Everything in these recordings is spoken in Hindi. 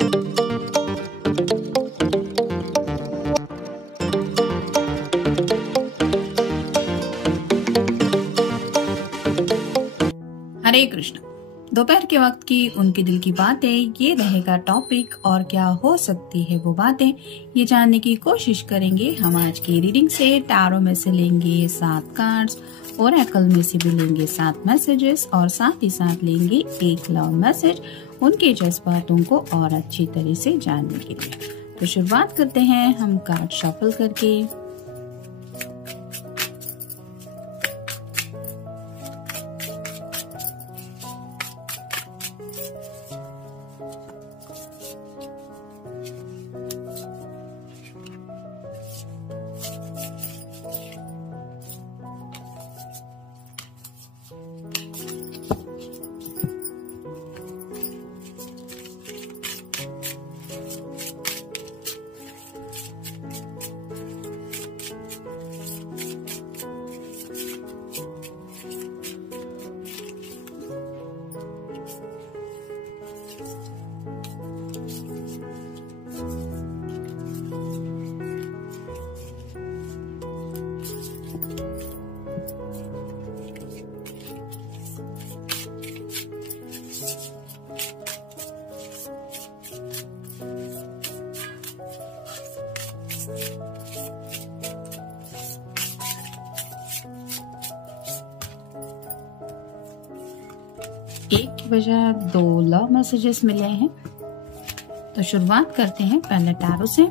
हरे कृष्ण। दोपहर के वक्त की उनके दिल की बातें, ये रहेगा टॉपिक। और क्या हो सकती है वो बातें, ये जानने की कोशिश करेंगे हम आज की रीडिंग से। टैरो में से लेंगे 7 कार्ड्स, ओरेकल में से भी लेंगे 7 मैसेजेस और साथ ही साथ लेंगे एक लव मैसेज उनके जज्बातों को और अच्छी तरह से जानने के लिए। तो शुरुआत करते हैं हम कार्ड शफल करके। एक की बजाय 2 लव मैसेजेस मिले हैं। तो शुरुआत करते हैं पहले टैरो से।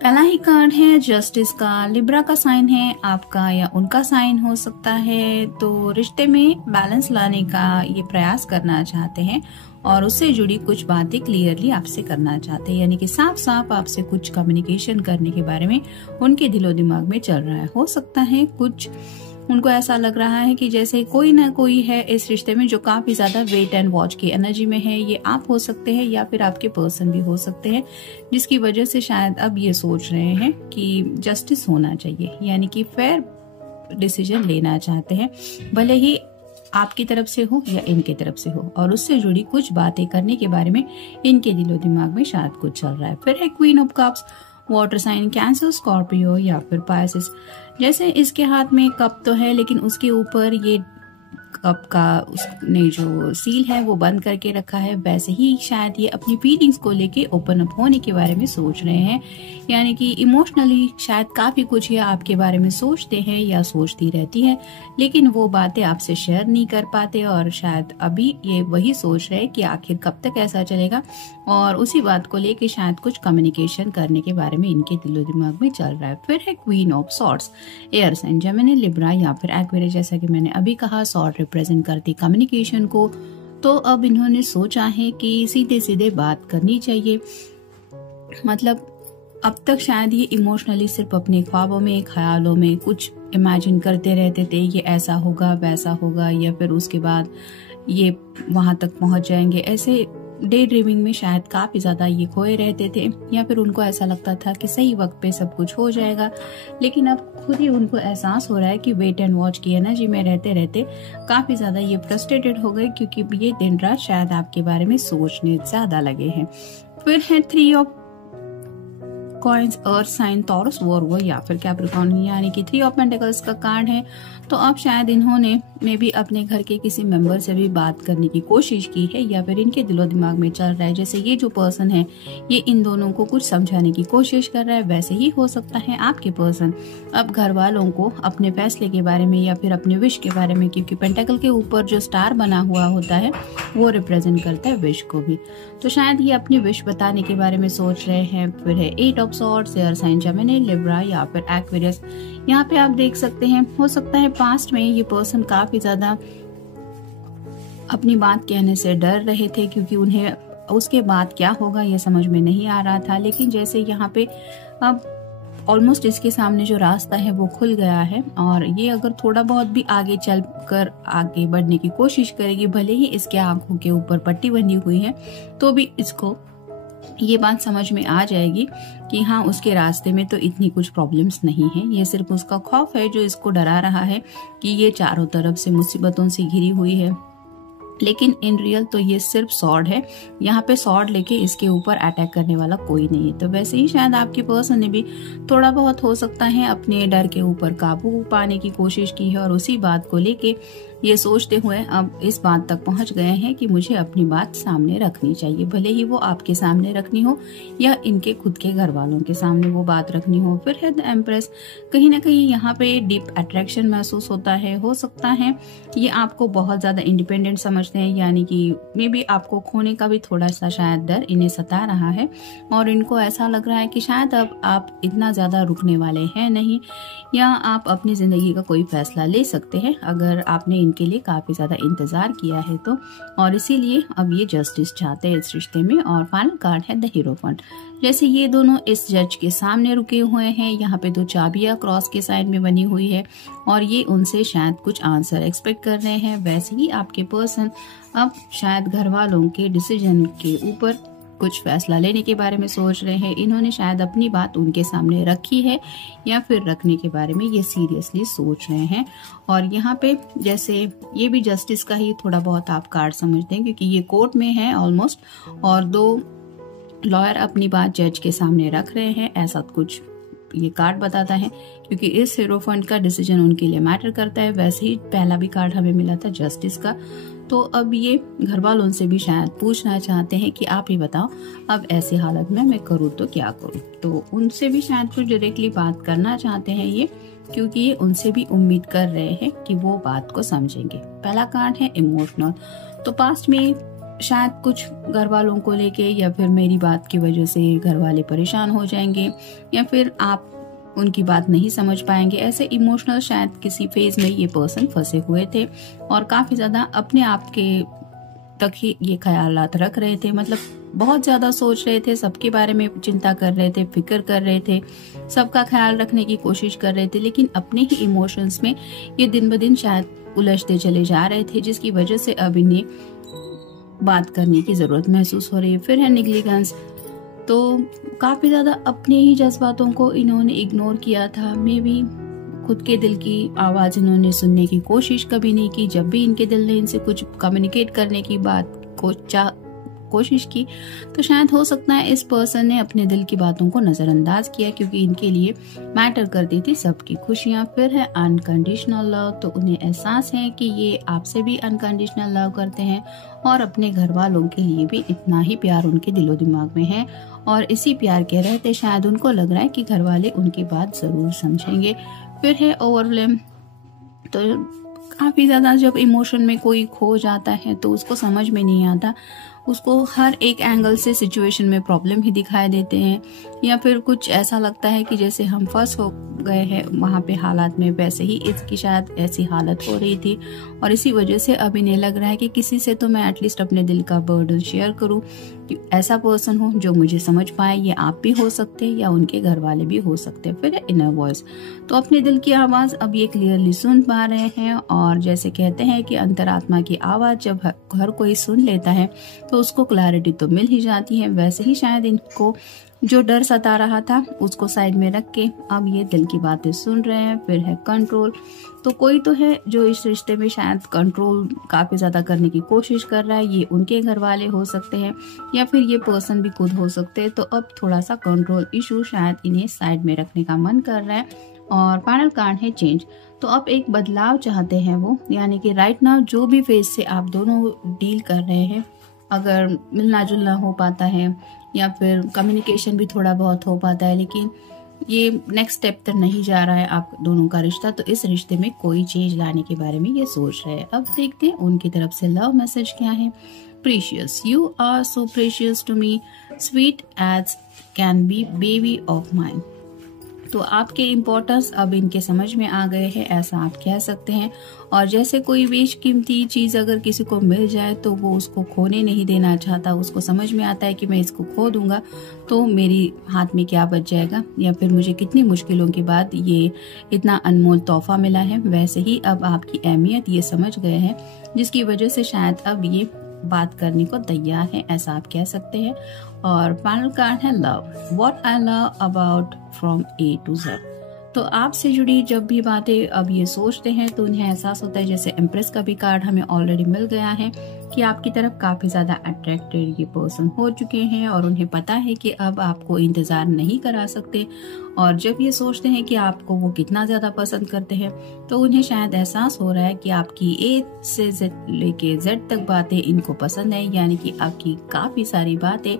पहला ही कार्ड है जस्टिस का। लिब्रा का साइन है, आपका या उनका साइन हो सकता है। तो रिश्ते में बैलेंस लाने का ये प्रयास करना चाहते हैं और उससे जुड़ी कुछ बातें क्लियरली आपसे करना चाहते हैं, यानी कि साफ साफ आपसे कुछ कम्युनिकेशन करने के बारे में उनके दिलो दिमाग में चल रहा है। हो सकता है कुछ उनको ऐसा लग रहा है कि जैसे कोई ना कोई है इस रिश्ते में जो काफी ज्यादा वेट एंड वॉच की एनर्जी में है। ये आप हो सकते हैं या फिर आपके पर्सन भी हो सकते हैं, जिसकी वजह से शायद अब ये सोच रहे हैं कि जस्टिस होना चाहिए, यानी कि फेयर डिसीजन लेना चाहते हैं, भले ही आपकी तरफ से हो या इनके तरफ से हो। और उससे जुड़ी कुछ बातें करने के बारे में इनके दिलो दिमाग में शायद कुछ चल रहा है। फिर है queen of cups, water sign Cancer, Scorpio या फिर पाइसेस। जैसे इसके हाथ में कप तो है, लेकिन उसके ऊपर ये कप का उसने जो सील है वो बंद करके रखा है। वैसे ही शायद ये अपनी फीलिंग्स को लेके ओपन अप होने के बारे में सोच रहे हैं, यानी कि इमोशनली शायद काफी कुछ ये आपके बारे में सोचते हैं या सोचती रहती है, लेकिन वो बातें आपसे शेयर नहीं कर पाते। और शायद अभी ये वही सोच रहे हैं कि आखिर कब तक ऐसा चलेगा, और उसी बात को लेके शायद कुछ कम्युनिकेशन करने के बारे में इनके दिलो दिमाग में चल रहा है। फिर है queen of swords, air sign Gemini, Libra या फिर एक्वेरियस। जैसा कि मैंने अभी कहा, सॉर्ड रिप्रेजेंट करती कम्युनिकेशन को। तो अब इन्होंने सोचा है कि सीधे सीधे बात करनी चाहिए। मतलब अब तक शायद ये इमोशनली सिर्फ अपने ख्वाबों में, ख्यालों में कुछ इमेजिन करते रहते थे, ये ऐसा होगा वैसा होगा, या फिर उसके बाद ये वहां तक पहुंच जाएंगे। ऐसे डे ड्रीमिंग में शायद काफी ज्यादा ये खोए रहते थे, या फिर उनको ऐसा लगता था कि सही वक्त पे सब कुछ हो जाएगा। लेकिन अब खुद ही उनको एहसास हो रहा है कि वेट एंड वॉच की एनर्जी में रहते रहते काफी ज्यादा ये फ्रस्ट्रेटेड हो गए, क्योंकि ये दिन रात शायद आपके बारे में सोचने ज्यादा लगे हैं। फिर है 3 of coins, earth sign, Taurus, Virgo या फिर कैप्रिकॉर्न, यानी कि 3 ऑफ पेंटिकल्स का कार्ड है। तो अब शायद इन्होंने मे भी अपने घर के किसी मेंबर से भी बात करने की कोशिश की है, या फिर इनके दिलो दिमाग में चल रहा है जैसे ये जो पर्सन है ये इन दोनों को कुछ समझाने की कोशिश कर रहा है। वैसे ही हो सकता है आपके पर्सन अब घर वालों को अपने फैसले के बारे में या फिर अपने विश के बारे में, क्योंकि पेंटिकल के ऊपर जो स्टार बना हुआ होता है वो रिप्रेजेंट करता है विश को भी। तो शायद ये अपनी विश बताने के बारे में सोच रहे हैं। फिर है 8 of swords, air sign Gemini, Libra या फिर एक्वेरियस। यहाँ पे आप देख सकते हैं, हो सकता है पास्ट में ये पर्सन काफी ज्यादा अपनी बात कहने से डर रहे थे, क्योंकि उन्हें उसके बाद क्या होगा ये समझ में नहीं आ रहा था। लेकिन जैसे यहाँ पे अब ऑलमोस्ट इसके सामने जो रास्ता है वो खुल गया है, और ये अगर थोड़ा बहुत भी आगे चलकर आगे बढ़ने की कोशिश करेगी, भले ही इसके आंखों के ऊपर पट्टी बंधी हुई है, तो भी इसको ये बात समझ में आ जाएगी कि हाँ, उसके रास्ते में तो इतनी कुछ प्रॉब्लम्स नहीं है। ये सिर्फ उसका खौफ है जो इसको डरा रहा है कि ये चारों तरफ से मुसीबतों से घिरी हुई है, लेकिन इन रियल तो ये सिर्फ सॉर्ड है। यहाँ पे सॉर्ड लेके इसके ऊपर अटैक करने वाला कोई नहीं है। तो वैसे ही शायद आपके पर्सन ने भी थोड़ा बहुत हो सकता है अपने डर के ऊपर काबू पाने की कोशिश की है और उसी बात को लेके ये सोचते हुए अब इस बात तक पहुंच गए हैं कि मुझे अपनी बात सामने रखनी चाहिए, भले ही वो आपके सामने रखनी हो या इनके खुद के घर वालों के सामने वो बात रखनी हो। फिर है द एम्प्रेस। कहीं ना कहीं यहाँ पे डीप अट्रैक्शन महसूस होता है। हो सकता है ये आपको बहुत ज्यादा इंडिपेंडेंट समझते हैं, यानी कि मे बी आपको खोने का भी थोड़ा सा शायद डर इन्हें सता रहा है और इनको ऐसा लग रहा है कि शायद अब आप इतना ज्यादा रुकने वाले हैं नहीं, या आप अपनी जिंदगी का कोई फैसला ले सकते हैं अगर आपने इनके लिए काफी ज्यादा इंतजार किया है तो। और इसीलिए अब ये जस्टिस चाहते हैं इस रिश्ते में। और फाइनल कार्ड है द हीरोफेंट। जैसे ये दोनों इस जज के सामने रुके हुए हैं, यहाँ पे 2 चाबियां क्रॉस के साइन में बनी हुई है और ये उनसे शायद कुछ आंसर एक्सपेक्ट कर रहे हैं। वैसे ही आपके पर्सन अब शायद घर वालों के डिसीजन के ऊपर कुछ फैसला लेने के बारे में सोच रहे हैं। इन्होंने शायद अपनी बात उनके सामने रखी है या फिर रखने के बारे में ये सीरियसली सोच रहे हैं। और यहाँ पे जैसे ये भी जस्टिस का ही थोड़ा बहुत आप कार्ड समझते हैं, क्योंकि ये कोर्ट में है ऑलमोस्ट और 2 लॉयर अपनी बात जज के सामने रख रहे हैं, ऐसा कुछ ये कार्ड बताता है, क्योंकि इस हीरोफेंट का डिसीजन उनके लिए मैटर करता है। वैसे ही पहला भी कार्ड हमें मिला था जस्टिस का। तो अब ये घर वालों से भी शायद पूछना चाहते हैं कि आप ही बताओ अब ऐसी हालत में मैं करूँ तो क्या करूँ। तो उनसे भी शायद कुछ डायरेक्टली बात करना चाहते हैं ये, क्योंकि ये उनसे भी उम्मीद कर रहे हैं कि वो बात को समझेंगे। पहला कार्ड है इमोशनल। तो पास्ट में शायद कुछ घर वालों को लेके या फिर मेरी बात की वजह से घर वाले परेशान हो जाएंगे या फिर आप उनकी बात नहीं समझ पाएंगे, ऐसे इमोशनल शायद किसी फेज में ये पर्सन फंसे हुए थे और काफी ज्यादा अपने आप के तक ही ये ख्यालात रख रहे थे। मतलब बहुत ज्यादा सोच रहे थे, सबके बारे में चिंता कर रहे थे, फिक्र कर रहे थे, सबका ख्याल रखने की कोशिश कर रहे थे, लेकिन अपने ही इमोशंस में ये दिन ब दिन शायद उलझते चले जा रहे थे, जिसकी वजह से अब इन्हें बात करने की जरूरत महसूस हो रही है। फिर है निग्लिजेंस। तो काफी ज्यादा अपने ही जज्बातों को इन्होंने इग्नोर किया था। मे बी खुद के दिल की आवाज इन्होंने सुनने की कोशिश कभी नहीं की। जब भी इनके दिल ने इनसे कुछ कम्युनिकेट करने की बात को कोशिश की तो शायद हो सकता है इस पर्सन ने अपने दिल की बातों को नजरअंदाज किया, क्योंकि इनके लिए मैटर करती थी सबकी खुशियां। फिर है अनकंडीशनल लव। तो उन्हें एहसास है कि ये आपसे भी अनकंडीशनल लव करते हैं और अपने घर वालों के लिए भी इतना ही प्यार उनके दिलो दिमाग में है और इसी प्यार के रहते शायद उनको लग रहा है कि घर वाले उनकी बात जरूर समझेंगे। फिर है ओवरव्हेलम। तो काफी ज्यादा जब इमोशन में कोई खो जाता है तो उसको समझ में नहीं आता, उसको हर एक एंगल से सिचुएशन में प्रॉब्लम ही दिखाई देते हैं या फिर कुछ ऐसा लगता है कि जैसे हम फंस हो गए हैं वहां पे हालात में, वैसे ही इसकी शायद ऐसी हालत हो रही थी और इसी वजह से अब इन्हें लग रहा है कि किसी से तो मैं एटलीस्ट अपने दिल का बर्डन शेयर करूं, कि ऐसा पर्सन हो जो मुझे समझ पाए। ये आप भी हो सकते हैं या उनके घर वाले भी हो सकते हैं। फिर इनर वॉइस। तो अपने दिल की आवाज अब ये क्लियरली सुन पा रहे हैं और जैसे कहते हैं कि अंतरात्मा की आवाज जब हर कोई सुन लेता है तो उसको क्लैरिटी तो मिल ही जाती है। वैसे ही शायद इनको जो डर सता रहा था उसको साइड में रख के अब ये दिल की बातें सुन रहे हैं। फिर है कंट्रोल। तो कोई तो है जो इस रिश्ते में शायद कंट्रोल काफी ज्यादा करने की कोशिश कर रहा है। ये उनके घर वाले हो सकते हैं या फिर ये पर्सन भी खुद हो सकते हैं। तो अब थोड़ा सा कंट्रोल इशू शायद इन्हें साइड में रखने का मन कर रहा है। और फाइनल कार्ड है चेंज। तो अब एक बदलाव चाहते हैं वो, यानी कि राइट नाउ जो भी फेज से आप दोनों डील कर रहे हैं, अगर मिलना जुलना हो पाता है या फिर कम्युनिकेशन भी थोड़ा बहुत हो पाता है, लेकिन ये नेक्स्ट स्टेप तक नहीं जा रहा है आप दोनों का रिश्ता, तो इस रिश्ते में कोई चेंज लाने के बारे में ये सोच रहे हैं। अब देखते हैं उनकी तरफ से लव मैसेज क्या है। Precious, you are so precious to me, sweet as can be baby of mine. तो आपके इम्पोर्टेंस अब इनके समझ में आ गए हैं, ऐसा आप कह सकते हैं। और जैसे कोई बेशकीमती चीज अगर किसी को मिल जाए तो वो उसको खोने नहीं देना चाहता, उसको समझ में आता है कि मैं इसको खो दूंगा तो मेरी हाथ में क्या बच जाएगा या फिर मुझे कितनी मुश्किलों के बाद ये इतना अनमोल तोहफा मिला है। वैसे ही अब आपकी अहमियत ये समझ गए हैं, जिसकी वजह से शायद अब ये बात करने को तैयार है, ऐसा आप कह सकते हैं। और फाइनल कार्ड है love, what I love about from A to Z. तो आपसे जुड़ी जब भी बातें अब ये सोचते हैं तो उन्हें एहसास होता है, जैसे एम्प्रेस का भी कार्ड हमें ऑलरेडी मिल गया है कि आपकी तरफ काफी ज्यादा अट्रैक्टेड ये पर्सन हो चुके हैं और उन्हें पता है कि अब आपको इंतजार नहीं करा सकते। और जब ये सोचते हैं कि आपको वो कितना ज्यादा पसंद करते हैं तो उन्हें शायद एहसास हो रहा है कि आपकी ए से जेड लेके जेड तक बातें इनको पसंद है, यानी कि आपकी काफी सारी बातें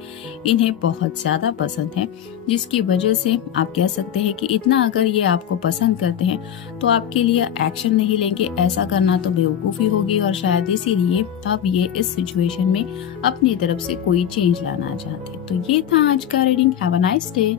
इन्हें बहुत ज्यादा पसंद है, जिसकी वजह से आप कह सकते हैं कि इतना अगर ये आपको पसंद करते हैं तो आपके लिए एक्शन नहीं लेंगे। ऐसा करना तो बेवकूफ़ी होगी और शायद इसीलिए अब ये इस सिचुएशन में अपनी तरफ से कोई चेंज लाना चाहते हैं। तो ये था आज का reading. Have a nice day.